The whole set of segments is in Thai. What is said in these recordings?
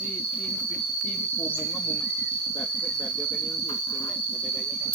ที่ที่ที่ที่พี่ปูมุงก็มุงแบบแบบเดียวกันนี่มั้งพี่ใช่ไหมเดี๋ยวเดี๋ยวเดี๋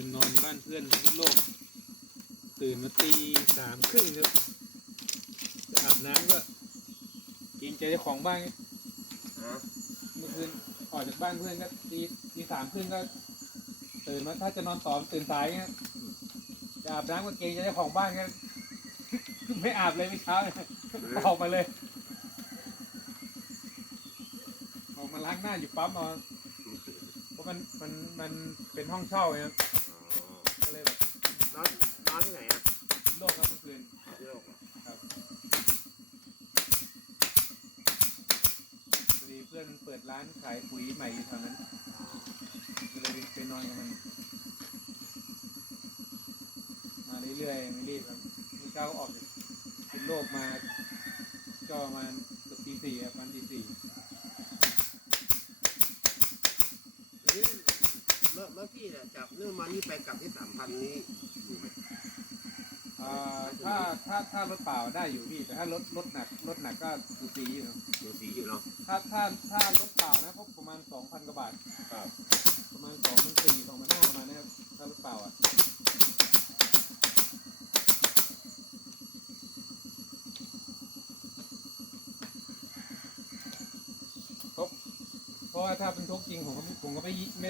คืนนอนบ้านเพื่อนพิษโลก ตื่นมาตีสามครึ่งครับจะอาบน้ำก็เกรงใจเจ้าของบ้านไงเมื่อคืนออกจากบ้านเพื่อนก็ตีตีสามครึ่งก็ ตื่นมาถ้าจะนอนต่อตื่นสายเงี้ยจะอาบน้ำก็เกรงใจเจ้าของบ้านก็ไม่อาบเลยไม่เช้าเนี่ยออกมาเลยออกมาล้างหน้าอยู่ปั๊มนอนเพราะมันมันมันเป็นห้องเช่าไงครับ ก็เลยแบบนอนนอนที่ไหนอะโลกครับเมื่อคืนที่โลกครับพอดีเพื่อนเปิดร้านขายปุ๋ยใหม่อยู่แถวนั้นก็เลยไปนอนกับมันมาเรื่อยๆไม่รีบครับมีก้าวออกจากเป็นโลกมา ก็ประมาณเกือบตีสี่ครับประมาณตีสี่ นี่เมื่อ เมื่อพี่เนี่ยจับเรื่องมานี่ไปกลับที่สามพันนี้อยู่ไหมอ่าถ้าถ้าถ้ารถเปล่าได้อยู่พี่ แต่ถ้ารถรถหนักรถหนักก็ตีสี่อยู่ครับดูสีอยู่เนาะถ้าถ้าถ้ารถเปล่านะก็ประมาณสองพันกว่าบาท ครับประมาณสองพันสี่สองพันห้าประมาณนี้ครับถ้ารถเปล่าอะเพราะเพราะว่าถ้าเป็นทุกจริงผมก็ไม่ผมก็ไม่ไม่ได้